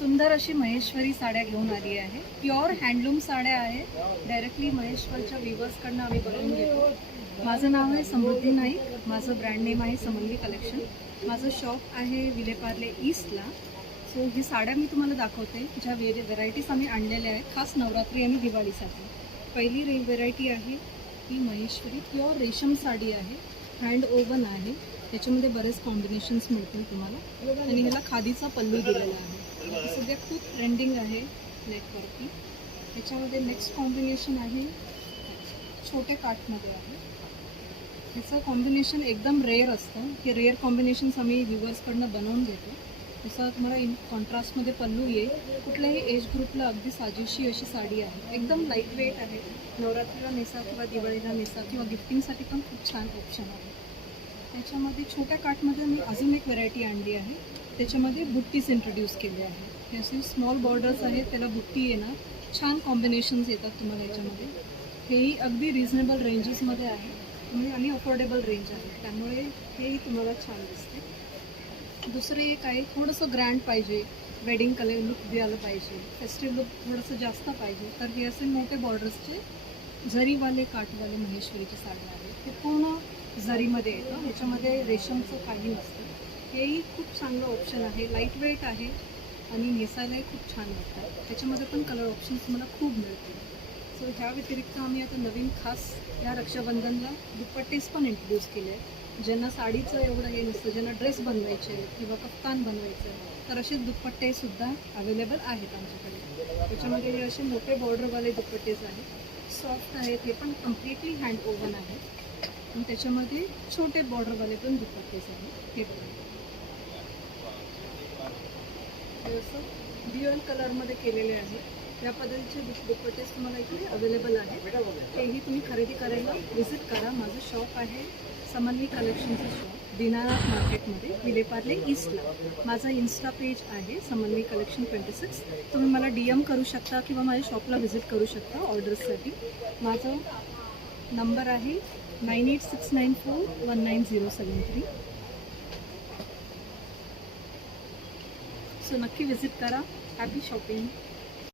सुंदर अशी महेश्वरी साड्या घेऊन आली आहे. प्युअर हँडलूम साड्या आहेत. डायरेक्टली महेश्वरच्या वीवर्सकडनं आम्ही बनवून घेतो. माझं नाव आहे समृद्धी नाईक. माझं ब्रँड नेम आहे समन्वी कलेक्शन. माझं शॉप आहे विलेपार्ले ईस्टला. सो ही साड्या मी तुम्हाला दाखवते, ज्या व्हेरायटीज आम्ही आणलेल्या आहेत खास नवरात्री आणि दिवाळीसाठी. पहिली व्हेरायटी आहे ही महेश्वरी प्युअर रेशम साडी आहे. हँड ओव्हन आहे. त्याच्यामध्ये बरेच कॉम्बिनेशन्स मिळतील तुम्हाला आणि ह्याला खादीचा पल्लू दिलेला आहे. सध्या खूप ट्रेंडिंग आहे नेटवरती. त्याच्यामध्ये नेक्स्ट कॉम्बिनेशन आहे छोटे काठमध्ये आहे. ह्याचं कॉम्बिनेशन एकदम रेअर असतं. हे रेअर कॉम्बिनेशन्स आम्ही व्ह्युअर्सकडनं बनवून घेतो. जसं तुम्हाला इन कॉन्ट्रास्टमध्ये पल्लू येईल. कुठल्याही एज ग्रुपला अगदी साजेशी अशी साडी आहे. एकदम लाईट वेट आहे. नवरात्रीला नेसा किंवा दिवाळीला नेसा किंवा गिफ्टिंगसाठी पण खूप छान ऑप्शन आहे. त्याच्यामध्ये छोट्या काठमध्ये मी अजून एक व्हरायटी आणली आहे. त्याच्यामध्ये बुट्टीज इंट्रोड्यूस केले आहे. हे असे स्मॉल बॉर्डर्स आहेत, त्याला बुट्टी येणार. छान कॉम्बिनेशन्स येतात तुम्हाला याच्यामध्ये. हेही अगदी रिजनेबल रेंजेसमध्ये आहे म्हणजे आणि अफोर्डेबल रेंज आहे, त्यामुळे हेही तुम्हाला छान दिसते. दुसरे एक आहे थोडंसं ग्रँड पाहिजे, वेडिंग कलर लुक द्यायला पाहिजे, फेस्टिव्ह लुक थोडंसं जास्त पाहिजे, तर हे असे मोठे बॉर्डर्सचे जरीवाले काठवाले महेश्वरीचे साड्या आहेत. हे पूर्ण जरीमध्ये येतं. ह्याच्यामध्ये रेशमचं काही नसतं. हेही खूप चांगलं ऑप्शन आहे. लाईट वेट आहे आणि नेसायलाही खूप छान वाटतात. त्याच्यामध्ये पण कलर ऑप्शन्स तुम्हाला खूप मिळतील. सो ह्या व्यतिरिक्त आम्ही आता नवीन खास या रक्षाबंधनला दुपट्टेस पण इंट्रोड्यूस केले आहेत. ज्यांना साडीचं एवढं हे नसतं, ज्यांना ड्रेस बनवायचे आहेत किंवा कफ्तान बनवायचं आहे, तर असे दुपट्टेसुद्धा अवेलेबल आहेत आमच्याकडे. त्याच्यामध्ये हे असे मोठे बॉर्डरवाले दुपट्टेस आहेत. सॉफ्ट आहेत. हे पण कम्प्लिटली हँड ओव्हन आहे आणि त्याच्यामध्ये छोटे बॉर्डरवाले पण दुपट्टेस आहेत. हे पण असं ड्युअल कलरमध्ये केलेले आहेत. या पद्धतीचे दुपट्टेस तुम्हाला इकडे अवेलेबल आहेत. तेही तुम्ही खरेदी करायला व्हिजिट करा. माझं शॉप आहे समन्वी कलेक्शनचं शॉप, दिनानाथ मार्केटमध्ये, विलेपार्ले ईस्टला. माझा इन्स्टा पेज आहे समन्वी कलेक्शन 26. तुम्ही मला DM करू शकता किंवा माझ्या शॉपला व्हिजिट करू शकता ऑर्डर्ससाठी. माझा नंबर आहे 9869419073. सो नक्की व्हिजिट करा. Happy shopping.